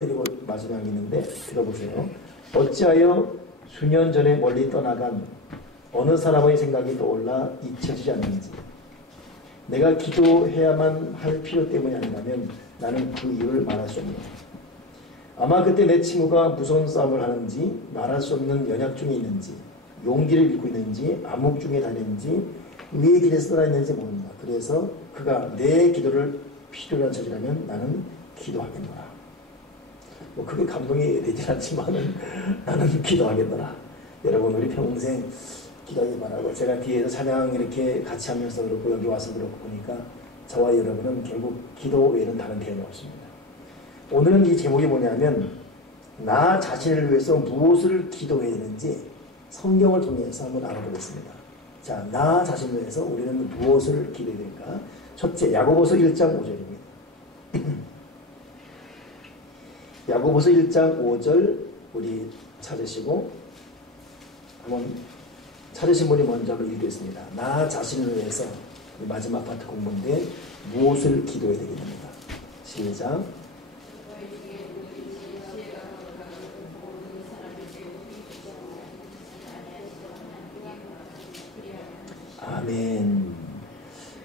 그리고 마지막이 있는데 들어보세요. 어찌하여 수년 전에 멀리 떠나간 어느 사람의 생각이 떠올라 잊혀지지 않는지. 내가 기도해야만 할 필요 때문이 아니라면 나는 그 이유를 말할 수 없노라. 아마 그때 내 친구가 무서운 싸움을 하는지, 말할 수 없는 연약 중에 있는지, 용기를 잃고 있는지, 암흑 중에 다니는지, 위의 길에서 떠나 있는지 모른다. 그래서 그가 내 기도를 필요로 한 처지라면 나는 기도하겠노라. 뭐 크게 감동이 되진 않지만은 나는 기도하겠노라. 여러분, 우리 평생 기도하기 바라고, 제가 뒤에서 찬양 이렇게 같이 하면서 그렇고 여기 와서 그렇고 보니까 저와 여러분은 결국 기도 외에는 다른 대안이 없습니다. 오늘은 이 제목이 뭐냐면, 나 자신을 위해서 무엇을 기도해야 되는지 성경을 통해서 한번 알아보겠습니다. 자, 나 자신을 위해서 우리는 무엇을 기도해야 될까? 첫째, 야고보서 1장 5절입니다. 야고보서 1장 5절 우리 찾으시고, 한번 찾으신 분이 먼저 한번 읽겠습니다. 나 자신을 위해서, 마지막 파트 공부인데 무엇을 기도해야 되겠습니까? 시작. 아멘.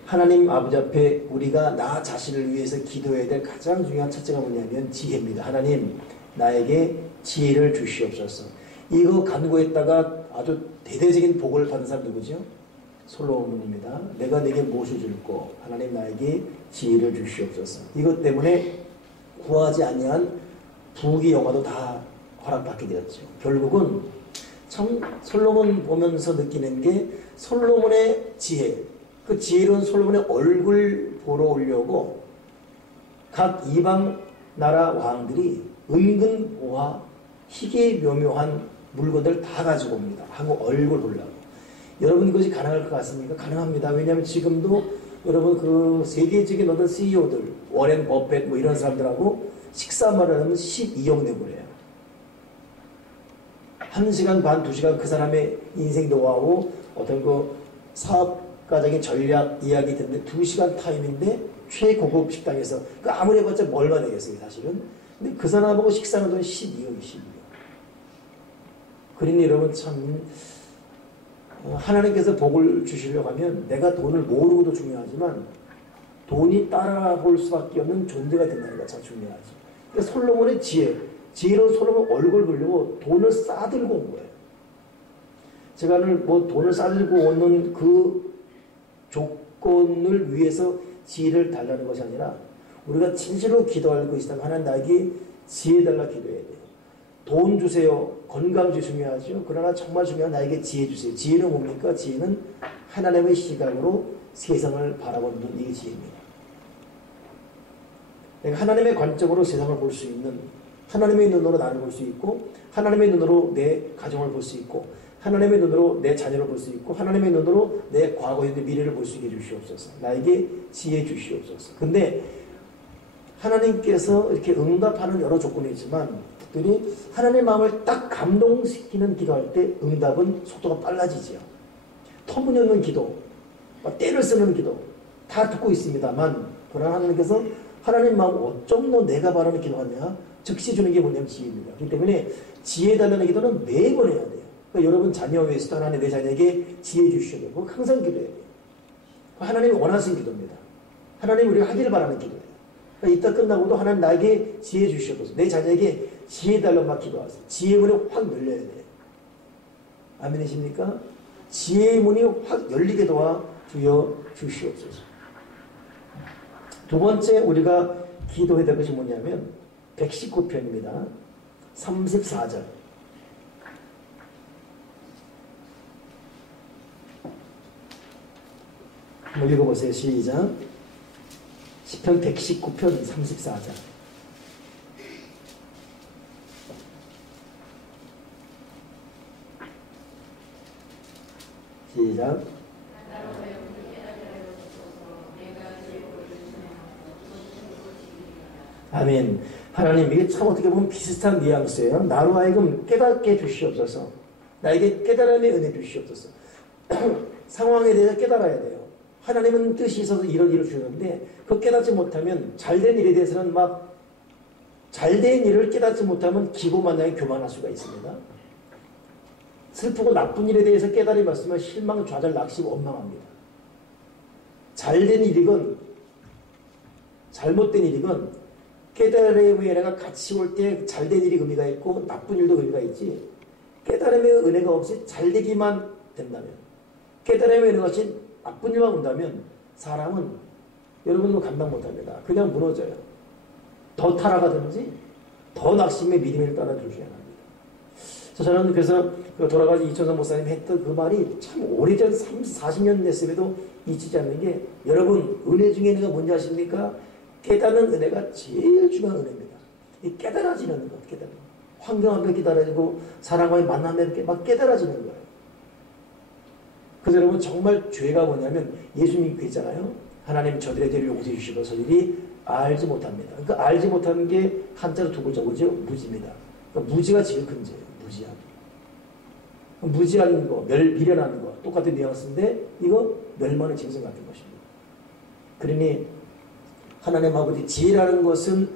하나님 아버지 앞에 우리가 나 자신을 위해서 기도해야 될 가장 중요한 첫째가 뭐냐면 지혜입니다. 하나님, 나에게 지혜를 주시옵소서. 이거 간구했다가 아주 대대적인 복을 받은 사람 누구죠? 솔로몬입니다. 내가 내게 무엇을 줄꼬? 하나님, 나에게 지혜를 주시옵소서. 이것 때문에 구하지 아니한 부귀 영화도 다 허락받게 되었죠. 결국은 참 솔로몬 보면서 느끼는 게, 솔로몬의 지혜, 그 지혜로운 솔로몬의 얼굴 보러 오려고 각 이방 나라 왕들이 은근 보화, 희귀 묘묘한 물건들 다 가지고 옵니다. 한국 얼굴 보려고. 여러분, 이것이 가능할 것 같습니까? 가능합니다. 왜냐하면 지금도 여러분 그 세계적인 어떤 CEO들, 워렌 버핏 뭐 이런 사람들하고 식사말을 하면 12억 내고 그래요. 1시간 반, 2시간 그 사람의 인생 노하우, 어떤 그 사업가적인 전략 이야기 듣는데 2시간 타임인데 최고급 식당에서, 그 아무리 해봤자 얼마 되겠어요, 사실은. 근데 그 사람하고 식사하는 돈이 12억, 12억. 그러니 여러분, 참 하나님께서 복을 주시려고 하면 내가 돈을 모으고도 중요하지만 돈이 따라올 수밖에 없는 존재가 된다는 게 참 중요하죠. 그러니까 솔로몬의 지혜로운 솔로몬 얼굴 보려고 돈을 싸들고 온 거예요. 제가 뭐 돈을 싸들고 오는 그 조건을 위해서 지혜를 달라는 것이 아니라, 우리가 진실로 기도할 것이 있다면 하나님 나에게 지혜 달라 기도해야 돼요. 돈 주세요. 건강도 중요하죠. 그러나 정말 중요한 나에게 지혜 주세요. 지혜는 뭡니까? 지혜는 하나님의 시각으로 세상을 바라보는 눈, 이게 지혜입니다. 내가 하나님의 관점으로 세상을 볼 수 있는, 하나님의 눈으로 나를 볼 수 있고, 하나님의 눈으로 내 가정을 볼 수 있고, 하나님의 눈으로 내 자녀를 볼 수 있고, 하나님의 눈으로 내 과거, 현재, 미래를 볼 수 있게 해주시옵소서. 나에게 지혜 주시옵소서. 근데 하나님께서 이렇게 응답하는 여러 조건이 있지만, 특별히 하나님의 마음을 딱 감동시키는 기도할 때 응답은 속도가 빨라지지요. 터무니없는 기도, 때를 쓰는 기도 다 듣고 있습니다만, 그러나 하나님께서 하나님 마음 어쩜 너 내가 바라는 기도하냐? 즉시 주는 게 뭐냐면 지혜입니다. 그렇기 때문에 지혜 달라는 기도는 매번 해야 돼요. 그러니까 여러분 자녀 위해서도 하나님 내 자녀에게 지혜 주셔야 되고 항상 기도해야 돼요. 하나님이 원하시는 기도입니다. 하나님 우리가 하기를 바라는 기도예요. 그러니까 이따 끝나고도 하나님 나에게 지혜 주셔서 내 자녀에게 지혜 달라고 막 기도하세요. 지혜의 문이 확 열려야 돼요. 아멘이십니까? 지혜의 문이 확 열리게 도와 주여 주시옵소서. 두 번째 우리가 기도해야 될 것이 뭐냐면 119편입니다. 34절. 한번 읽어보세요. 시작. 시편 119편 34절. 시작. 아멘. 하나님, 이게 참 어떻게 보면 비슷한 뉘앙스예요. 나로 하여금 깨닫게 주시옵소서. 나에게 깨달음의 은혜 주시옵소서. 상황에 대해서 깨달아야 돼요. 하나님은 뜻이 있어서 이런 일을 주셨는데 그 깨닫지 못하면 잘된 일에 대해서는 막 잘된 일을 깨닫지 못하면 기고만장에 교만할 수가 있습니다. 슬프고 나쁜 일에 대해서 깨달음이 없으면 실망, 좌절, 낙심, 원망합니다. 잘된 일이건 잘못된 일이건 깨달음의 은혜가 같이 올 때 잘된 일이 의미가 있고 나쁜 일도 의미가 있지, 깨달음의 은혜가 없이 잘되기만 된다면, 깨달음의 은혜가 없이 나쁜 일만 온다면 사람은 여러분도 감당 못합니다. 그냥 무너져요. 더 타락하든지 더 낙심의 믿음을 따라 조심해야 합니다. 저는 그래서 돌아가신 이천선 목사님이 했던 그 말이 참 오래전 40년 됐음에도 잊히지 않는 게, 여러분 은혜 중에 은혜가 뭔지 아십니까? 깨닫는 은혜가 제일 중요한 은혜입니다. 이 깨달아지는 것, 깨달음. 환경 앞에 깨달아지고 사람과의 만남에 이렇게 막 깨달아지는 거예요. 그래서 여러분 정말 죄가 뭐냐면, 예수님이 그랬잖아요. 하나님 저들의 죄를 용서해 주시고 저들이 알지 못합니다. 그러니까 알지 못하는 게 한자로 두 글자 뭐죠? 무지입니다. 그러니까 무지가 제일 큰 죄예요. 무지함. 무지하는 거, 미련하는 거 똑같은 뉘앙스인데 이거 멸망의 짐승 같은 것입니다. 그러니 하나님 아버지, 지혜라는 것은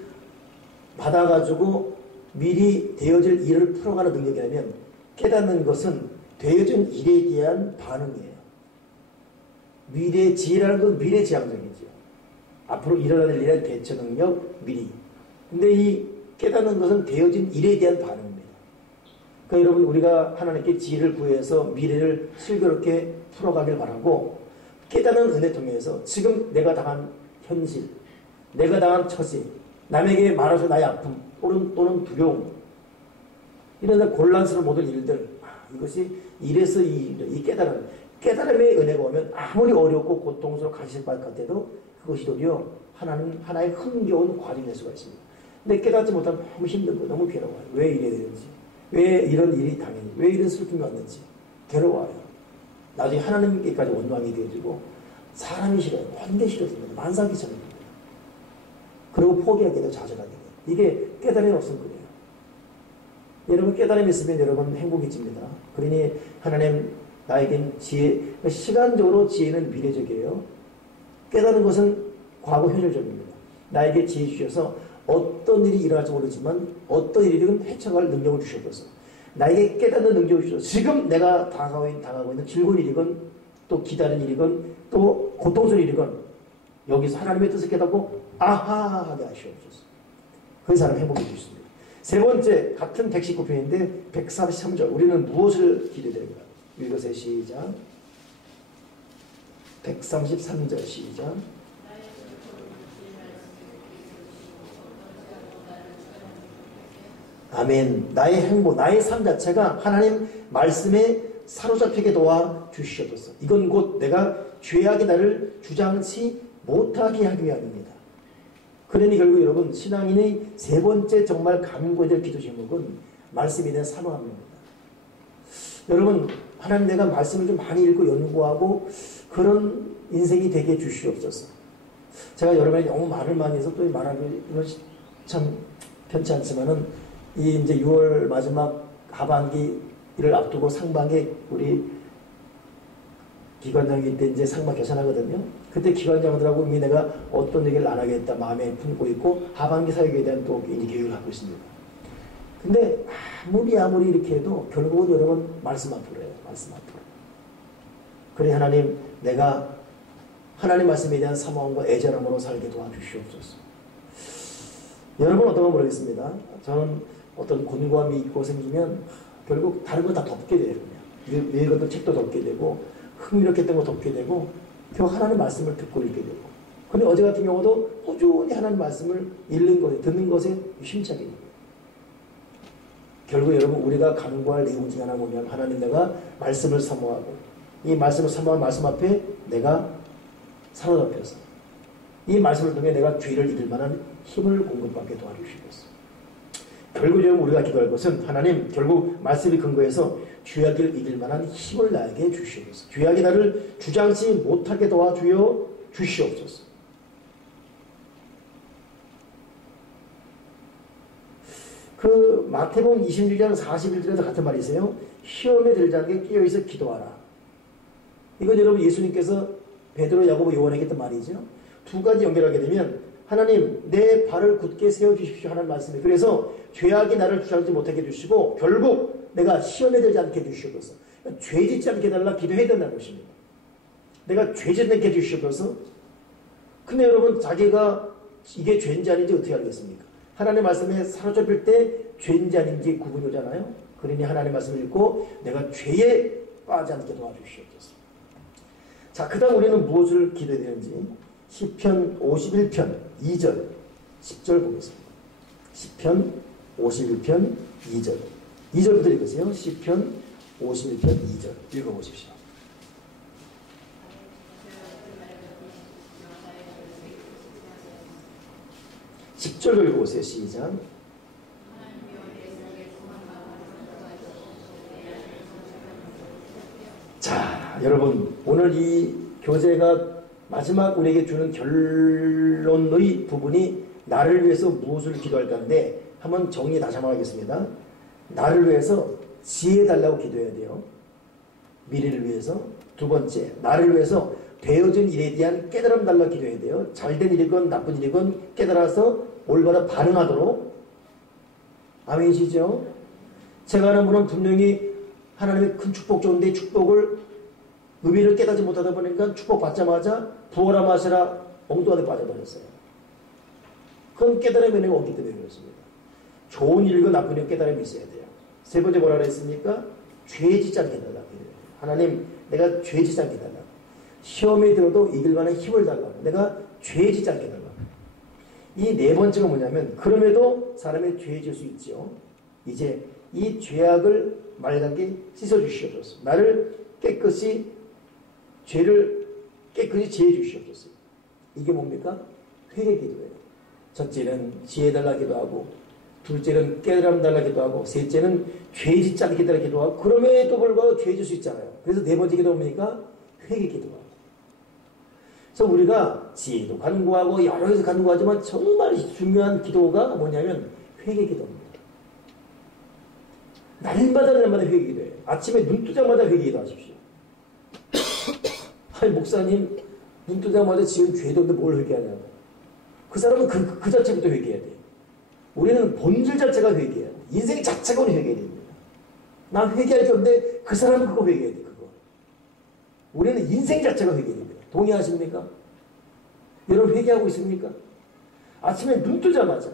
받아가지고 미리 되어질 일을 풀어가는 능력이라면, 깨닫는 것은 되어진 일에 대한 반응이에요. 미래의 지혜라는 건 미래지향적이죠. 앞으로 일어날 일에 대처 능력, 미리. 근데 이 깨닫는 것은 되어진 일에 대한 반응입니다. 그러니까 여러분, 우리가 하나님께 지혜를 구해서 미래를 슬기롭게 풀어가길 바라고, 깨닫는 은혜 통해서 지금 내가 당한 현실, 내가 당한 처지, 남에게 말해서 나의 아픔 또는 두려움, 이런 곤란스러운 모든 일들, 이것이 이래서 이 깨달음의 은혜가 오면 아무리 어렵고 고통스럽고 가시밭 같아도 그것이 도리어 하나의 흥겨운 과정이 될 수가 있습니다. 근데 깨닫지 못하면 너무 힘든 거, 너무 괴로워요. 왜 이래 되는지, 왜 이런 일이 당했는지, 왜 이런 슬픔이 왔는지 괴로워요. 나중에 하나님께까지 원망이 되어지고 사람이 싫어요. 완전 싫어집니다. 만상기천입니다. 그리고 포기하게 되고 좌절하게 돼요. 이게 깨달음이 없으면 그래요. 여러분 깨달음이 있으면 여러분 행복해집니다. 그러니 하나님 나에겐 지혜, 시간적으로 지혜는 미래적이에요. 깨달은 것은 과거 현실적입니다. 나에게 지혜 주셔서 어떤 일이 일어날지 모르지만 어떤 일이든 헤쳐갈 능력을 주셔서 나에게 깨닫는 능력을 주셔서 지금 내가 당하고 있는 즐거운 일이건 또 기다리는 일이건 또 고통스러운 일이건 여기서 하나님의 뜻을 깨닫고 아하 하게 하시옵소서. 그 사람 행복해 주십니다. 세 번째, 같은 119편인데 133절, 우리는 무엇을 기대되는가? 읽으세요. 시작. 133절 시작. 아멘. 나의 행복, 나의 삶 자체가 하나님 말씀에 사로잡히게 도와 주시옵소서. 이건 곧 내가 죄악의 나를 주장치 못하게 하기 위함입니다. 그러니 결국 여러분, 신앙인의 세 번째 정말 간구해야 될 기도 제목은 말씀에 대한 사모함입니다. 여러분, 하나님 내가 말씀을 좀 많이 읽고 연구하고 그런 인생이 되게 해 주시옵소서. 제가 여러분에게 너무 말을 많이 해서 또 말하기 참 편치 않지만은 이 이제 6월 마지막 하반기를 앞두고 상반기 우리 기관장일 때 이제 상반 개선하거든요. 그때 기관장들하고 이미 내가 어떤 얘기를 안 하겠다 마음에 품고 있고 하반기 사역에 대한 또 이제 계획을 갖고 있습니다. 근데 아무리 이렇게 해도 결국은 여러분 말씀 앞으로예요. 말씀 앞으로. 그래 하나님, 내가 하나님 말씀에 대한 사모함과 애절함으로 살게 도와주시옵소서. 여러분 어떤가 모르겠습니다. 저는 어떤 곤고함이 있고 생기면 결국 다른 거 다 덮게 돼요. 그냥 읽었던 책도 덮게 되고 흥미롭게 했던 거 덮게 되고 결국 하나님 말씀을 듣고 읽게 되고. 근데 어제 같은 경우도 꾸준히 하나님 말씀을 읽는 것에, 듣는 것에 힘차게 됩니다. 결국 여러분, 우리가 간구할 내용 중에 하나가 뭐냐면, 하나님 내가 말씀을 사모하고 이 말씀을 사모한 말씀 앞에 내가 사로잡혀서 이 말씀을 통해 내가 죄를 이길 만한 힘을 공급받게 도와주시겠어. 결국 여러분, 우리가 기도할 것은 하나님, 결국 말씀이 근거해서 죄악을 이길 만한 힘을 나에게 주시옵소서. 죄악이 나를 주장치 못하게 도와주어 주시옵소서. 그 마태복음 26장 41절에도 같은 말이 있어요. 시험에 들지 않게 깨어있어 기도하라. 이건 여러분 예수님께서 베드로, 야고보, 요한에게 했던 말이죠. 두 가지 연결하게 되면 하나님 내 발을 굳게 세워주십시오 하는 말씀이에요. 그래서 죄악이 나를 주장하지 못하게 해주시고 결국 내가 시험에 들지 않게 해주시옵소서. 죄 짓지 않게 해달라 기도해야 된다는 것입니다. 내가 죄 짓지 않게 해주시옵소서. 근데 여러분 자기가 이게 죄인지 아닌지 어떻게 알겠습니까? 하나님의 말씀에 사로잡힐 때 죄인지 아닌지 구분이 오잖아요. 그러니 하나님의 말씀을 읽고 내가 죄에 빠지 않게 도와주시옵소서. 자, 그 다음 우리는 무엇을 기도해야 되는지 시편 51편 2절 10절 보겠습니다. 시편 51편 2절 2절부터 읽으세요. 시편 51편 2절 읽어보십시오. 10절 읽어보세요. 시작. 자, 여러분 오늘 이 교재가 마지막 우리에게 주는 결론의 부분이 나를 위해서 무엇을 기도할까 하는데 한번 정리 다시 한번 하겠습니다. 나를 위해서 지혜 달라고 기도해야 돼요. 미래를 위해서. 두 번째, 나를 위해서 되어진 일에 대한 깨달음 달라고 기도해야 돼요. 잘된 일이건 나쁜 일이건 깨달아서 올바로 반응하도록. 아멘이시죠? 제가 아는 분은 분명히 하나님의 큰 축복 좋은데 축복을 의미를 깨닫지 못하다 보니까 축복 받자마자 부어라 마시라 엉뚱하게 빠져버렸어요. 그건 깨달음의 은혜가 없기 때문에 그렇습니다. 좋은 일이고 나쁜 일 깨달음이 있어야 돼요. 세 번째 뭐라 그랬습니까? 죄 짓지 않게 해달라고. 하나님 내가 죄 짓지 않게 해달라고. 시험에 들어도 이길 만한 힘을 달라고. 내가 죄 짓지 않게 해달라고. 이 네 번째가 뭐냐면 그럼에도 사람이 죄 지을 수 있죠. 이제 이 죄악을 말하게 씻어주시옵소서. 나를 깨끗이 죄를 깨끗이 지혜 주시옵소서. 이게 뭡니까? 회개 기도예요. 첫째는 지혜 달라 기도하고, 둘째는 깨달음 달라 기도하고, 셋째는 죄 짓지 않게 달라 기도하고, 그럼에도 불구하고 죄 질 수 있잖아요. 그래서 네 번째 기도 뭡니까? 회개 기도하고. 그래서 우리가 지혜도 간구하고 여러 가지 간구하지만 정말 중요한 기도가 뭐냐면 회개 기도입니다. 날마다 회개 기도해요. 아침에 눈 뜨자마자 회개 기도하십시오. 아니 목사님 눈 뜨자마자 지은 죄도 없는데 뭘 회개하냐고. 그 사람은 그 자체부터 회개해야 돼요. 우리는 본질 자체가 회개해요. 인생 자체가 회개해야 됩니다. 난 회개할 게 없는데 그 사람은 그거 회개해야 돼. 그거. 우리는 인생 자체가 회개해야 됩니다. 동의하십니까? 여러분 회개하고 있습니까? 아침에 눈 뜨자마자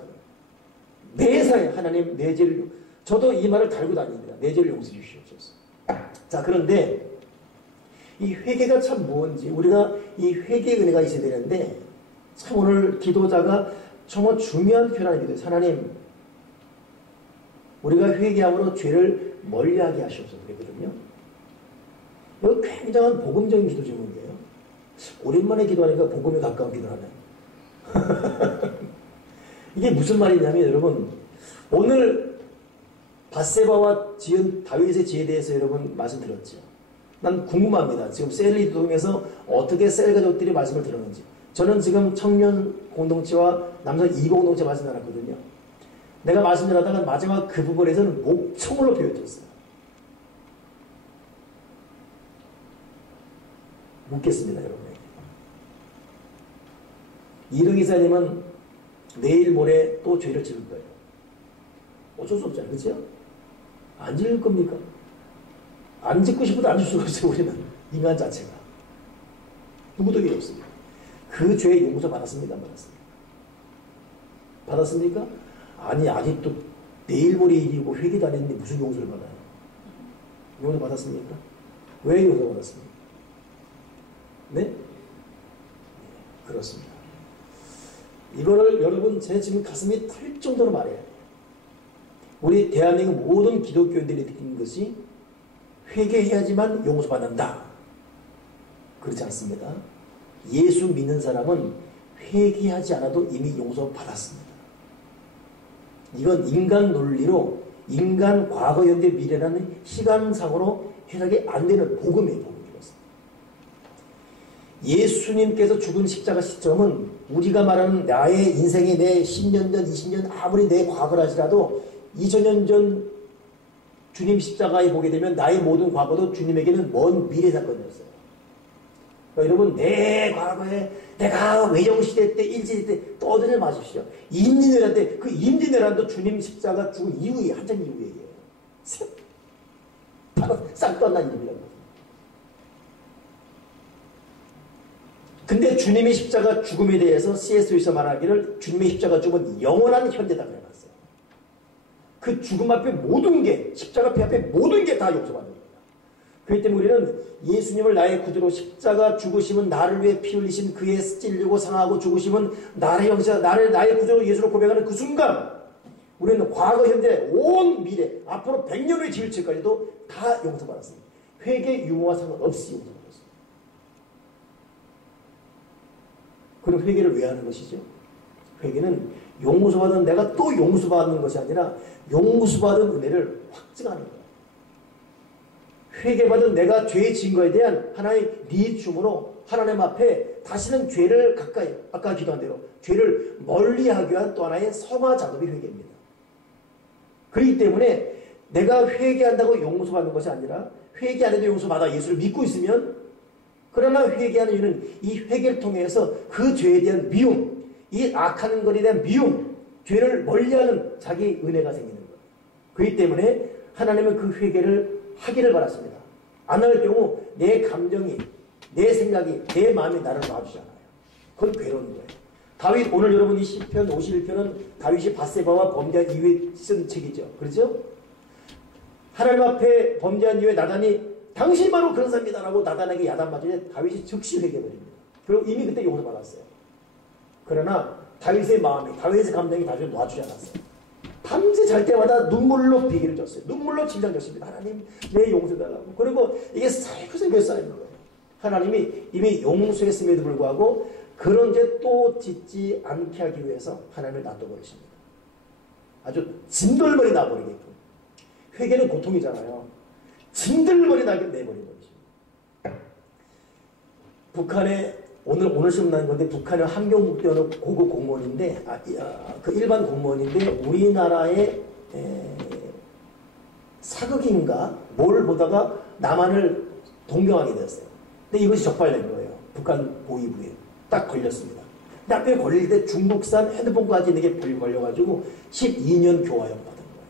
매사에 하나님 내 죄를, 저도 이 말을 달고 다닙니다. 내 죄를 용서해 주시옵소서. 자, 그런데 이 회개가 참 뭔지 우리가 이 회개의 은혜가 있어야 되는데 참 오늘 기도자가 정말 중요한 표현을 기도해요. 하나님 우리가 회개함으로 죄를 멀리하게 하시옵소서 그랬거든요. 이거 굉장한 복음적인 기도 제목이에요. 오랜만에 기도하니까 복음에 가까운 기도하네. 이게 무슨 말이냐면 여러분 오늘 밧세바와 지은 다윗의 지혜에 대해서 여러분 말씀 들었죠. 난 궁금합니다. 지금 셀리도 통해서 어떻게 셀 가족들이 말씀을 들었는지. 저는 지금 청년 공동체와 남성 이공동체 말씀 나눴거든요. 내가 말씀 전하다가 마지막 그 부분에서는 목청으로 표현했어요. 묻겠습니다, 여러분에게. 이릉 이사님은 내일 모레 또 죄를 지을 거예요. 어쩔 수 없잖아요. 그렇죠? 안 지을 겁니까? 안 짓고 싶어도 안 질 수가 없어요. 우리는 인간 자체가. 누구도 일 없습니다. 그 죄의 용서 받았습니까? 안 받았습니까? 받았습니까? 아니 아직도 내일 모레 일이고 회개도 안 했는데 무슨 용서를 받아요? 용서 받았습니까? 왜 용서 받았습니까? 네? 그렇습니다. 이거를 여러분 제 지금 가슴이 탈 정도로 말해야 돼요. 우리 대한민국 모든 기독교인들이 느끼는 것이 회개해야지만 용서받는다. 그렇지 않습니다. 예수 믿는 사람은 회개하지 않아도 이미 용서받았습니다. 이건 인간 논리로 인간 과거 현대 미래라는 시간상으로 해석이 안 되는 복음이에요. 예수님께서 죽은 십자가 시점은 우리가 말하는 나의 인생의 내 10년 전, 20년 아무리 내 과거라 하더라도 2000년 전 주님 십자가에 보게 되면 나의 모든 과거도 주님에게는 먼 미래 사건이었어요. 여러분, 내 과거에 내가 외정시대 때, 일제시대 때 떠들지 마십시오. 임진왜란 때, 그 임진왜란도 주님 십자가 죽은 이후에, 한참 이후에. 바로 싹도 안 난 일이라고. 근데 주님의 십자가 죽음에 대해서 C.S. 루이스가 말하기를 주님의 십자가 죽음은 영원한 현재다 그래놨어요. 그 죽음 앞에 모든 게, 십자가 앞에 모든 게 다 용서받는 겁니다. 그렇기 때문에 우리는 예수님을 나의 구주로 십자가 죽으심은 나를 위해 피 흘리신 그의 찔리고 상하고 죽으심은 나를 용서, 나의 구주로 예수로 고백하는 그 순간 우리는 과거, 현재, 온 미래, 앞으로 100년의 지일치까지도 다 용서받았습니다. 회개 유무와 상관없이 용서받았습니다. 그럼 회개를 왜 하는 것이죠? 회개는 용서받은 내가 또 용서받는 것이 아니라 용서받은 은혜를 확증하는 거예요. 회개받은 내가 죄 지은 것에 대한 하나의 리춤으로 하나님 앞에 다시는 죄를 가까이, 아까 기도한 대로 죄를 멀리하기 위한 또 하나의 성화 작업이 회개입니다. 그렇기 때문에 내가 회개한다고 용서받는 것이 아니라 회개 안 해도 용서받아 예수를 믿고 있으면, 그러나 회개하는 이유는 이 회개를 통해서 그 죄에 대한 미움, 이 악한 것에 대한 미움, 죄를 멀리하는 자기 은혜가 생기는 거예요. 그렇기 때문에 하나님은 그 회개를 하기를 바랐습니다. 안 할 경우 내 감정이, 내 생각이, 내 마음이 나를 놔주지 않아요. 그건 괴로운 거예요. 다윗, 오늘 여러분 이 시편 51편은 다윗이 밧세바와 범죄한 이후에 쓴 책이죠. 그렇죠? 하나님 앞에 범죄한 이후에 나단이 당신이 바로 그런 사람이다라고 나단에게 야단맞을 때 다윗이 즉시 회개해버립니다. 그리고 이미 그때 용서받았어요. 그러나 다윗의 마음이, 다윗의 감정이 다윗을 놔주지 않았어요. 밤새 잘 때마다 눈물로 비기를 줬어요. 눈물로 침상 줬습니다. 하나님, 내 용서해달라고. 그리고 이게 살고 쌓이는 거예요. 하나님이 이미 용서했음에도 불구하고 그런 죄 또 짓지 않게 하기 위해서 하나님을 놔둬버리십니다. 아주 진돌머리 나버리게끔. 회개는 고통이잖아요. 진들머리 나게 내버린 것입니다. 북한에 오늘 신문 난 건데, 북한의 함경국대어는 고급 공무원인데, 그 일반 공무원인데 우리나라의 사극인가 뭘 보다가 남한을 동경하게 되었어요. 근데 이것이 적발된 거예요. 북한 보위부에 딱 걸렸습니다. 근데 앞에 걸릴 때 중국산 핸드폰까지 있는 게 걸려가지고 12년 교화형 받은 거예요.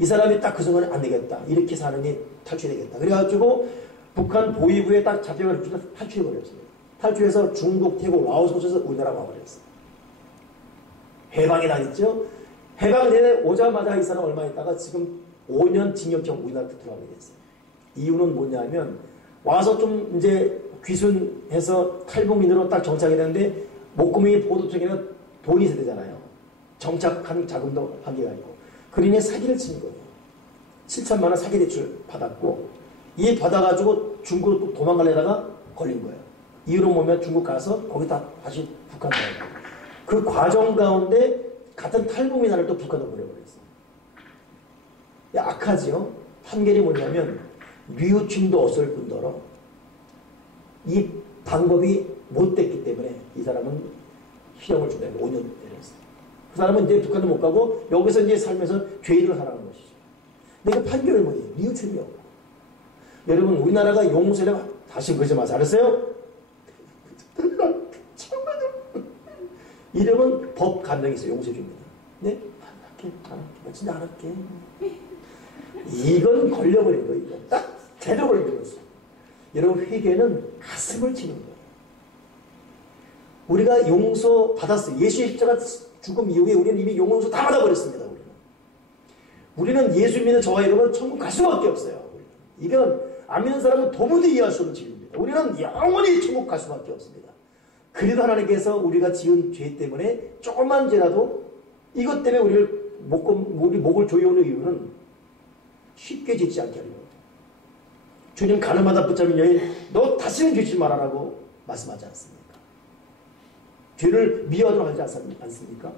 이 사람이 딱 그 순간에 안 되겠다, 이렇게 사느니 탈출되겠다. 그래가지고 북한 보위부에 딱 잡혀가지고 탈출해버렸습니다. 탈출해서 중국, 태국, 라오스 거쳐서 우리나라 와버렸어요. 해방이 나겠죠? 해방전에 오자마자 이 사람 얼마 있다가 지금 5년 징역형 우리나라 들어가게 됐어요. 이유는 뭐냐면, 와서 좀 이제 귀순해서 탈북민으로 딱 정착이 되는데, 목금이 보도청에는 돈이 있어야 되잖아요. 정착한 자금도 한계가 있고. 그러니 사기를 친 거예요. 7천만 원 사기 대출 받았고, 이 받아가지고 중국으로 또 도망가려다가 걸린 거예요. 이유로 보면 중국 가서 거기다 다시 북한 가요. 그 과정 가운데 같은 탈북민을 또 북한으로 보내버렸어요. 악하지요? 판결이 뭐냐면 뉘우침도 없을 뿐더러 이 방법이 못됐기 때문에 이 사람은 실형을 준다. 5년 내렸어요. 그 사람은 이제 북한도 못 가고 여기서 이제 살면서 죄인으로 살아가는 것이죠. 근데 그 판결은 뭐예요? 뉘우침이 없고. 여러분, 우리나라가 용서를 다시 그러지 마세요. 알았어요? 이러면 법 감정이 있어요. 용서해줍니다. 네? 안 할게. 진짜 안 할게. 이건 걸려버린 거예요. 이건. 딱 제대로 걸려버렸어요. 여러분, 회개는 가슴을 치는 거예요. 우리가 용서 받았어요. 예수의 십자가 죽음 이후에 우리는 이미 용서 다 받아버렸습니다. 우리는 예수 믿는 저와 여러분 천국 갈 수밖에 없어요. 이건 안 믿는 사람은 도무지 이해할 수 없는 진리입니다. 우리는 영원히 천국 갈 수밖에 없습니다. 그래도 하나님께서 우리가 지은 죄 때문에 조금만 죄라도 이것 때문에 우리 목을 조여오는 이유는 쉽게 짓지 않게 하려고. 주님 가늠하다 붙잡은 여인, 너 다시는 죄짓지 말아라고 말씀하지 않습니까? 죄를 미워하도록 하지 않습니까?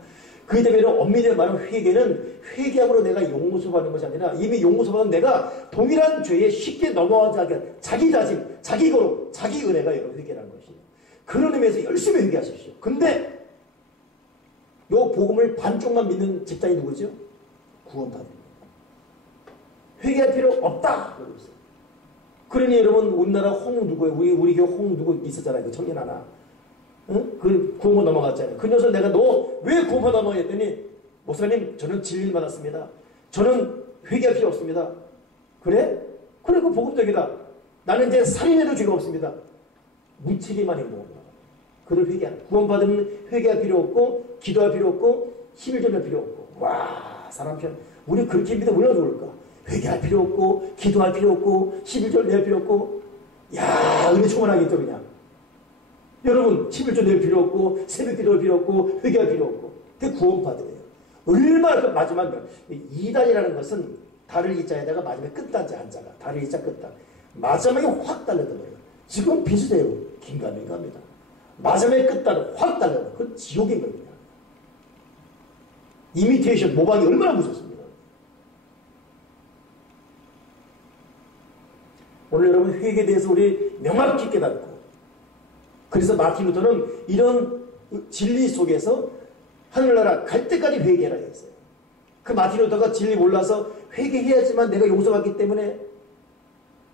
그렇기 때문에 엄밀히 말하면 회개는 회개함으로 내가 용서받는 것이 아니라 이미 용서받은 내가 동일한 죄에 쉽게 넘어가지 않게 자기 자신, 자기 거룩, 자기 은혜가 여러분 회개라는 것이에요. 그런 의미에서 열심히 회개하십시오. 근데 요 복음을 반쪽만 믿는 집단이 누구죠? 구원받습니다. 회개할 필요 없다. 그러고 있어요. 그러니 여러분 우리나라 홍 누구예요? 우리 교회 홍 누구 있었잖아요. 그 청년 하나. 응? 그 구원파 넘어갔잖아요. 그 녀석 내가 너 왜 구원파 넘어가 했더니 목사님 저는 진리를 받았습니다. 저는 회개할 필요 없습니다. 그래? 그래 그 복음적이다. 나는 이제 살인해도 죄가 없습니다. 무책임한 행동입니다. 그들 회개한 구원받으면 회개할 필요 없고 기도할 필요 없고 11절할 필요 없고 와 사람 편 우리 그렇게 믿으면 얼마나 좋을까. 회개할 필요 없고 기도할 필요 없고 11절 낼 필요 없고 야 은혜 충만하겠죠 그냥. 여러분 11절 낼 필요 없고 새벽 기도할 필요 없고 회개할 필요 없고 그게 구원받으래요. 얼마나 그 마지막 2단이라는 것은 달을 이자에다가 마지막에 끝단자 한자가 달을 이자 끝단 마지막에 확 달려들어요. 지금 비슷해요. 긴가민가합니다. 마지막에 끝단을 확 달려요. 그건 지옥인 겁니다. 이미테이션 모방이 얼마나 무섭습니다. 오늘 여러분 회개에 대해서 우리 명확히 깨닫고 그래서 마틴 루터는 이런 진리 속에서 하늘나라 갈 때까지 회개하라 했어요. 그 마틴 루터가 진리 몰라서 회개해야지만 내가 용서받기 때문에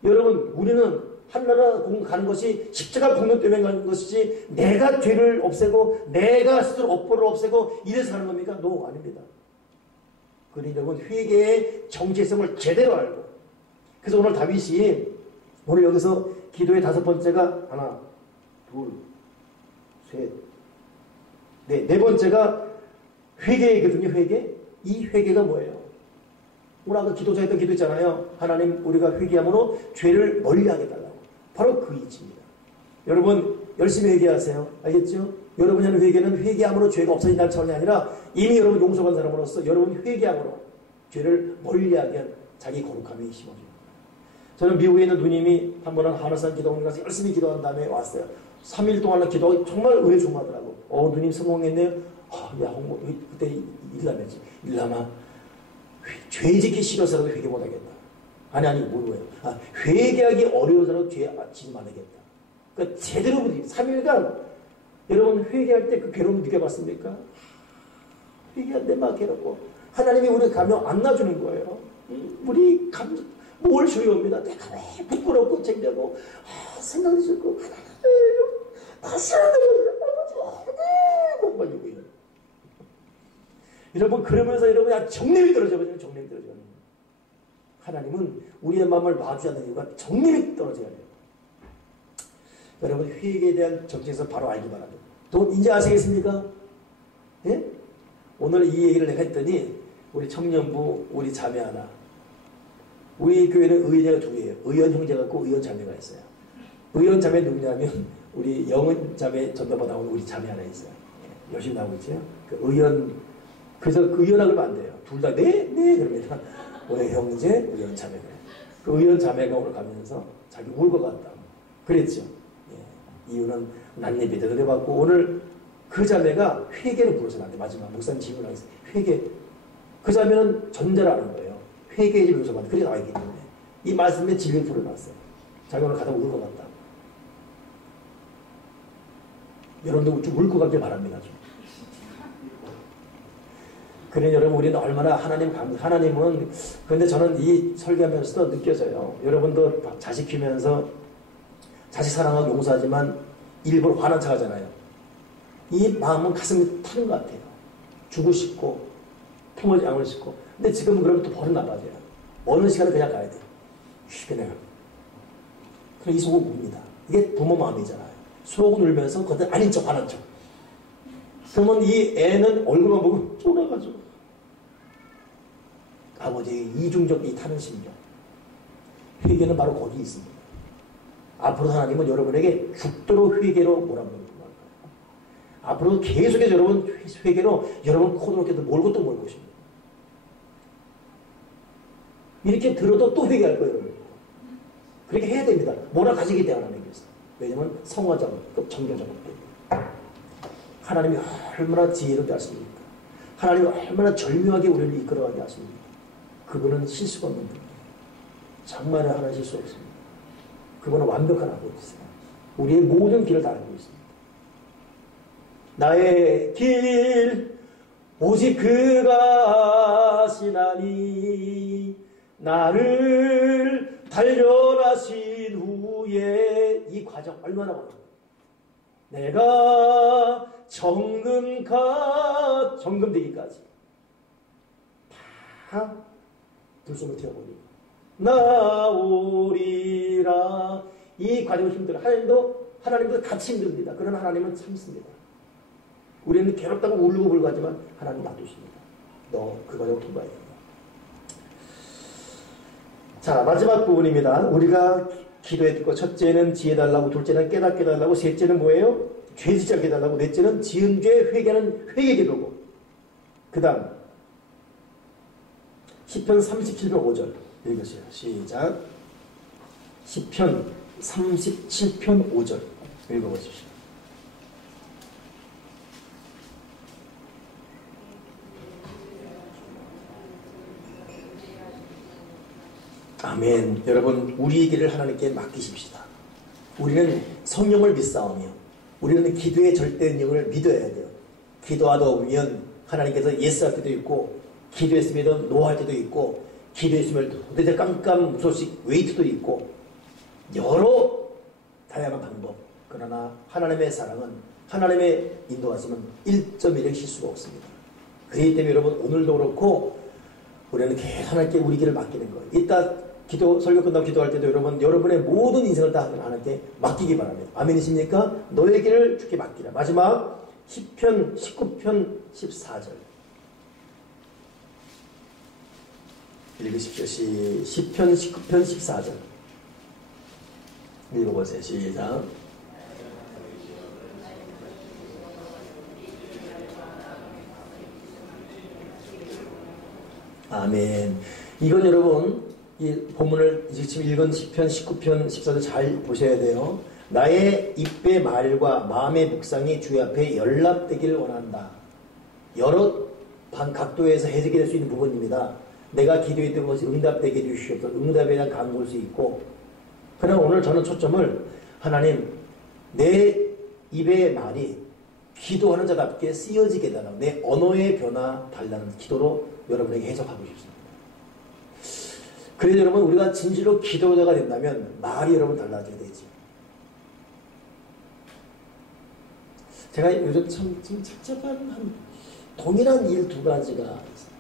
여러분 우리는 하늘나라 가는 것이 십자가 공로 때문에 가는 것이지 내가 죄를 없애고 내가 스스로 업보를 없애고 이래서 가는 겁니까? 노, 아닙니다. 그러니 여러분 회개의 정체성을 제대로 알고 그래서 오늘 다윗이 오늘 여기서 기도의 5번째가 하나 둘 셋 네 번째가 회개거든요. 회개. 이 회개가 뭐예요? 오늘 아까 기도자 했던 기도 있잖아요. 하나님 우리가 회개함으로 죄를 멀리하게 해달라고. 바로 그 이치입니다. 여러분 열심히 회개하세요. 알겠죠? 여러분이 하는 회개는 회개함으로 죄가 없어진다는 차원이 아니라 이미 여러분 용서받은 사람으로서 여러분 회개함으로 죄를 멀리하게 한 자기 거룩함이 심어집니다. 저는 미국에 있는 누님이 한 번은 한화산 기도원 가서 열심히 기도한 다음에 왔어요. 3일 동안 기도하고 정말 은혜 중하더라고. 누님 성공했네요. 야 홍모 그때 일남했지. 일남아 죄 짓기 싫어서라도 회개 못하겠다. 아니 뭐예요? 회개하기 어려워서라도 죄 짓지 말아야겠다. 그러니까 제대로 3일간 여러분 회개할 때 그 괴로움 느껴봤습니까? 회개할 때 막 괴롭고 하나님이 우리 감정 안 놔주는 거예요. 우리 감정 뭘 주의옵니다. 내가 왜 부끄럽고 창피하고 생각이 싫고 다시 하는 거예요. 여러분 그러면서 여러분 정념이 떨어져버리면 정념이 떨어져요. 하나님은 우리의 마음을 놔주지 않는 이유가 정념이 떨어져야 돼요. 여러분 회개에 대한 정체에서 바로 알기 바랍니다. 또 이제 아시겠습니까? 예? 오늘 이 얘기를 내가 했더니 우리 청년부 우리 자매 하나 우리 교회는 의연자가 둘이에요. 의연 형제가 있고 의연 자매가 있어요. 의연 자매 누구냐면 우리 영은 자매 전도받아 나오는 우리 자매 하나 있어요. 예, 열심히 나오고 있죠. 그 의연 그래서 그 의연하고 그러면 안 돼요. 둘 다 네 그럽니다. 우리 형제 의연 자매 그래. 그 의연 자매가 오늘 가면서 자기 울 것 같다. 그랬죠. 예, 이유는 난예비 대답해봤고 오늘 그 자매가 회개를 부르서 나한테 마지막 목사님 질문을 하겠어요. 회개. 그 자매는 전자를 아는 거예요. 회개의 집 용서받는 그게 나와 있기 때문에 이 말씀에 진리를 풀어놨어요. 자기 오늘 가다 울 것 같다. 여러분도 좀 울 것 같길 바랍니다. 좀. 그래 여러분 우리는 얼마나 하나님은 그런데 저는 이 설교하면서도 느껴져요. 여러분도 자식 키우면서 자식 사랑하고 용서하지만 일부러 화난 척 하잖아요. 이 마음은 가슴이 타는 것 같아요. 주고 싶고 품어지 않고 싶고 근데 지금 그러면 또 버릇 나빠져요. 어느 시간에 그냥 가야 돼요. 쉽게 내가 그럼 이 속은 웁니다. 이게 부모 마음이잖아요. 속은 울면서 그것들 아닌 척 하는 척 그러면 이 애는 얼굴만 보고 쫄아가지고 아버지의 이중적 이 타는 심정 회개는 바로 거기 있습니다. 앞으로 하나님은 여러분에게 죽도록 회개로 몰아넣을 거예요. 앞으로 계속해서 여러분 회개로 여러분 코드로께도 몰고 또 몰고 싶니다. 이렇게 들어도 또 회개할 거예요. 여러분. 그렇게 해야 됩니다. 몰아가지기 때문에 하나님께서. 왜냐하면 성화작업, 정교작업입니다. 하나님이 얼마나 지혜롭게 하십니까? 하나님이 얼마나 절묘하게 우리를 이끌어가게 하십니까? 그분은 실수가 없는 분이에요. 정말 하나 실수 없습니다. 그분은 완벽한 아버지세요. 우리의 모든 길을 다 알고 있습니다. 나의 길 오직 그가 아시나니 나를 단련하신 후에 이 과정 얼마나 어려워. 내가 정금되기까지 다 불송을 튀어버리고 나오리라. 이 과정은 힘들어. 하나님도 같이 힘듭니다. 그러나 하나님은 참습니다. 우리는 괴롭다고 울고 불고하지만 하나님 놔두십니다. 너 그 과정 통과해야 된다. 자, 마지막 부분입니다. 우리가 기도했던 것, 첫째는 지혜달라고, 둘째는 깨닫게 해달라고, 셋째는 뭐예요? 죄짓지 않게 해달라고, 넷째는 지은 죄 회개는 회개기도고. 그 다음 시편 37편 5절 읽으세요. 시작. 시편 37편 5절 읽어보십시오. 아멘. 여러분, 우리의 길을 하나님께 맡기십시다. 우리는 성령을 믿사오며 우리는 기도의 절대 능력을 믿어야 돼요. 기도하다 보면 하나님께서 예스할 때도 있고, 기도했으면 노할 때도 있고, 기도했으면 도대체 깜깜소식 웨이트도 있고, 여러 다양한 방법. 그러나 하나님의 사랑은, 하나님의 인도하심은 1.1의 실수가 없습니다. 그렇기 때문에 여러분, 오늘도 그렇고 우리는 계속 하나님께 우리 길을 맡기는 거예요. 이따 설교 끝나고 기도할 때도 여러분의 모든 인생을 다 하나님께 맡기기 바랍니다. 아멘이십니까? 너의 길을 주께 맡기라. 마지막 시편 19편 14절 읽으십시오. 시편 19편 14절 읽어보세요. 시작. 아멘. 이건 여러분, 이 본문을 지금 읽은 시편 19편 14절 잘 보셔야 돼요. 나의 입의 말과 마음의 묵상이 주의 앞에 연락되기를 원한다. 여러 각도에서 해석이 될 수 있는 부분입니다. 내가 기도했던 것이 응답되게 해주시옵소서. 응답에 대한 간구일 수 있고, 그러나 오늘 저는 초점을 하나님, 내 입의 말이 기도하는 자답게 쓰여지게 해달라고, 내 언어의 변화 달라는 기도로 여러분에게 해석하고 싶습니다. 그래서 여러분, 우리가 진실로 기도자가 된다면 말이 여러분 달라져야 되지. 제가 요즘 좀 착잡한 동일한 일 두 가지가 있어요.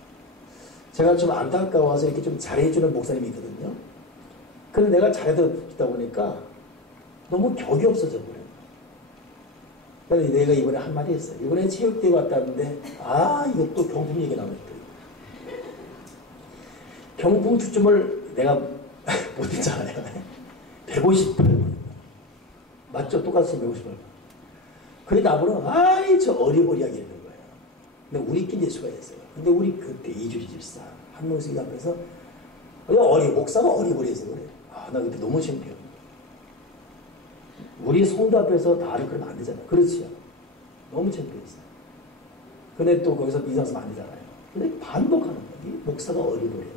제가 좀 안타까워서 이렇게 좀 잘해주는 목사님이 있거든요. 근데 내가 잘해주다 보니까 너무 격이 없어져 버려요. 그래서 내가 이번에 한마디 했어요. 이번에 체육대회 왔다는데, 이것도 경품 얘기 나오겠다. 경품 추첨을 내가 못했잖아요. 158번. 맞죠? 똑같이 158번. 그래 나보러 저 어리버리하게 있는 거예요. 근데 우리끼리 수고했어요. 근데 우리 그때 이주리 집사 한 명씩 앞에서 목사가 어리버리해서 그래. 나 그때 너무 창피해. 우리 성도 앞에서 나를 그러면 안 되잖아요. 그렇지요. 너무 창피했어요. 근데 또 거기서 이상하면 안 되잖아요. 근데 반복하는 거예요. 목사가 어리버리해요.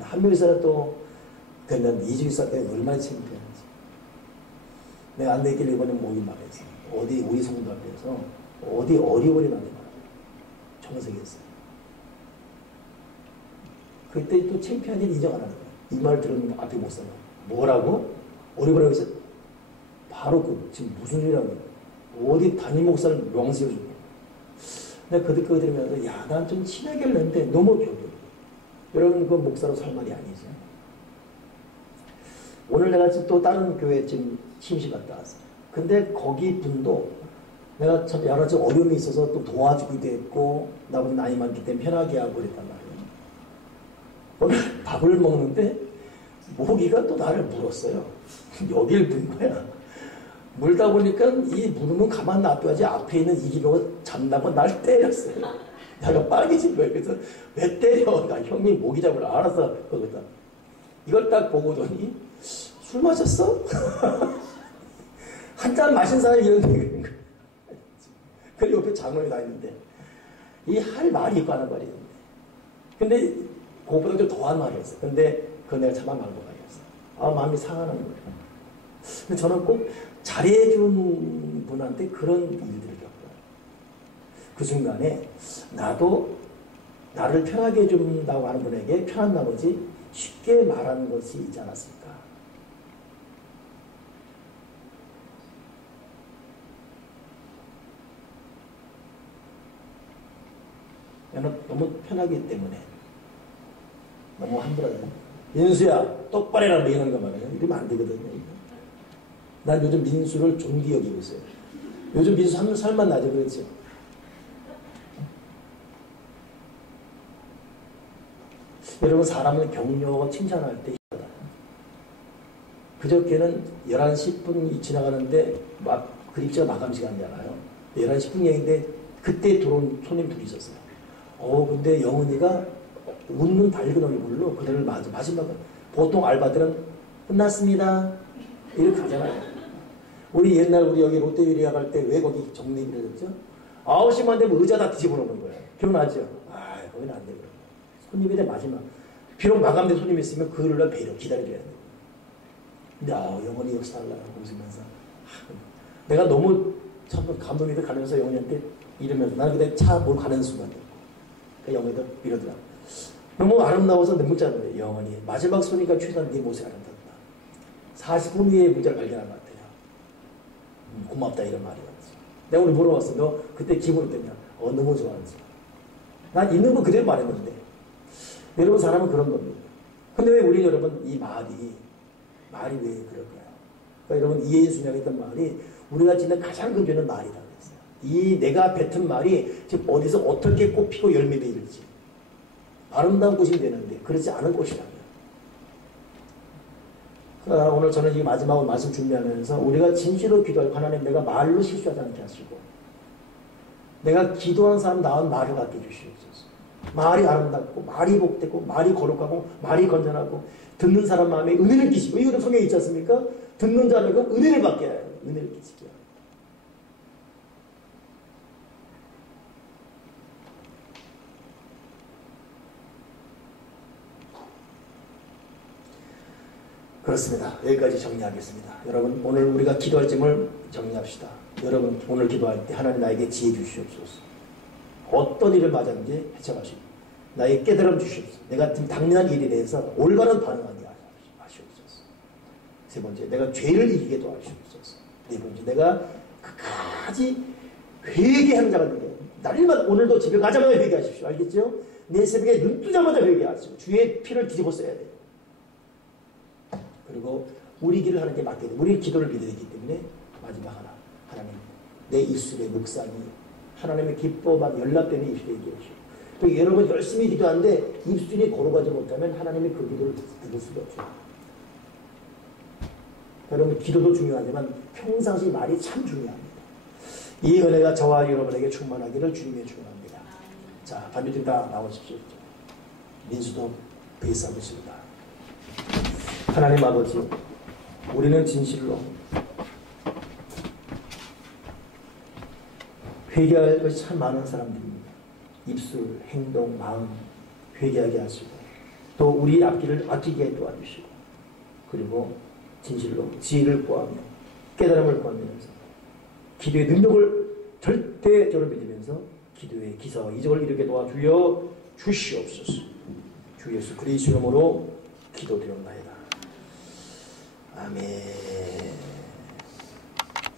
한 명이서 또 그냥 이주기사 때 얼마나 창피했는지. 내가 안 되길 이번에 모임 말했어. 어디 우리 성도 앞에서 어디 어리버리 나게 말하고 정색했어요. 그때 또 창피한 일 인정 안 하는 거야. 이 말 들은 앞에 목사가 뭐라고? 어리버리하고 있어. 바로 지금 무슨 소리라고? 어디 담임 목사를 명세해주고. 내가 그거 들으면서 난 좀 친하게 하려는데 너무 격해. 여러분, 그 목사로 살 말이 아니죠. 오늘 내가 지금 또 다른 교회 지금 심시 갔다 왔어요. 근데 거기 분도 내가 참 여러 가지 어려움이 있어서 또 도와주기도 했고, 나보다 나이 많기 때문에 편하게 하고 그랬단 말이에요. 오늘 밥을 먹는데 모기가 또 나를 물었어요. 여길 문 거야. 물다 보니까 이 물으면 가만 놔둬야지 앞에 있는 이기병을 잡나고 날 때렸어요. 내가 빨개진 거예요. 그래서 왜 때려? 나 형님 모기 잡으러 알아서 거기다. 이걸 딱 보고더니 술 마셨어? 한 잔 마신 사람이 이런 얘기인 거예요. 그 옆에 장로이 다 있는데 이 할 말이 있고 하는 말이 있는데, 근데 그거보다 좀 더한 말이었어. 근데 그건 내가 차마 말고 말이었어. 마음이 상하는 거예요. 근데 저는 꼭 잘해준 분한테 그런 일들을 겪어요. 그 순간에 나도 나를 편하게 해준다고 하는 분에게 편한 나머지 쉽게 말하는 것이 있지 않았습니까? 너무 편하기 때문에 너무 함부로 민수야 똑바로 해라 뭐 이런 거 말이에요. 이러면 안 되거든요. 난 요즘 민수를 존귀 여기고 있어요. 요즘 민수 살만 나죠. 그렇죠? 여러분 사람을 격려하고 칭찬할 때 힘들다. 그저께는 11시 10분이 지나가는데 그립지가 마감 시간이잖아요. 11시 10분경인데 그때 들어온 손님 둘이 있었어요. 근데 영은이가 웃는 밝은 얼굴로 그들을 마지막은 보통 알바들은 끝났습니다. 이렇게 하잖아요. 우리 옛날 우리 여기 롯데리아 갈 때 왜 거기 정리를 했죠? 9시만 되면 의자 다 뒤집어 놓는 거예요. 기억나죠? 거기는 안 되거든요. 손님에 대한 마지막. 비록 마감된 손님이 있으면 그를 배려 기다려줘야 돼요. 근데 영원히 역시 달라고 웃으면서 내가 너무 참 감동이 가면서 영원이한테 이러면서 나는 그때 차 몰고 가는 순간 그 영원이도 이러더라. 너무 아름다워서 눈물 짜는 영원히 마지막 소리가 최소한 네 모습이 아름답다. 40분 후에 문제를 발견한 것 같아요. 고맙다 이런 말이었지. 내가 오늘 물어봤어. 너 그때 기분 어땠냐? 너무 좋아하지. 난 있는 거 그대로 말했는데 여러분 사람은 그런 겁니다. 근데 왜 우리 여러분 이 말이 왜 그럴까요? 그러니까 여러분 이해순양이 했던 말이 우리가 짓는 가장 큰 죄는 말이다 그랬어요. 이 내가 뱉은 말이 지금 어디서 어떻게 꽃피고 열매 맺을지 아름다운 꽃이 되는데 그렇지 않은 꽃이라면 그러니까 오늘 저는 이 마지막으로 말씀 준비하면서 우리가 진실로 기도할 하나님 내가 말로 실수하지 않게 하시고 내가 기도한 사람 나온 말을 갖게 해주시옵소서. 말이 아름답고 말이 복되고 말이 거룩하고 말이 건전하고 듣는 사람 마음에 은혜를 끼치고 이거는 성경에 있지 않습니까? 듣는 자는 은혜를 받게 해요. 은혜를 끼치게 해요. 그렇습니다. 여기까지 정리하겠습니다. 여러분 오늘 우리가 기도할 점을 정리합시다. 여러분 오늘 기도할 때 하나님 나에게 지혜 주시옵소서. 어떤 일을 맞았는지 헤쳐가시고 나에게 깨달음 주시옵소서. 내가 당면한 일에 대해서 올바른 반응하게 하시옵소서. 세 번째 내가 죄를 이기게 도와주시옵소서. 네 번째 내가 끝까지 회개하는 자가 되게 날마다 오늘도 집에 가자마자 회개하십시오. 알겠죠? 내 새벽에 눈 뜨자마자 회개하시고 주의 피를 뒤집어 써야 돼요. 그리고 우리 길을 하나님께 맡게 돼요. 우리 기도를 믿어야 되기 때문에 마지막 하나님 내 입술의 묵상이 하나님의 기뻐만 연락되는 입술에 있게 해주시고 여러분 열심히 기도하는데 입술이 거룩하지 못하면 하나님이 그 기도를 들을 수가 없어요. 여러분 기도도 중요하지만 평상시 말이 참 중요합니다. 이 은혜가 저와 여러분에게 충만하기를 주님의 축원합니다. 자 반주팀 다 나오십시오. 민수도 베이스하고 있습니다. 하나님 아버지 우리는 진실로 회개할 것이 참 많은 사람들입니다. 입술, 행동, 마음 회개하게 하시고 또 우리 앞길을 아끼게 도와주시고 그리고 진실로 지혜를 구하며 깨달음을 구하면서 기도의 능력을 절대적으로 믿으면서 기도의 기사와 이적을 이루게 도와주여 주시옵소서. 주 예수 그리스도 이름으로 기도드렸나이다. 아멘.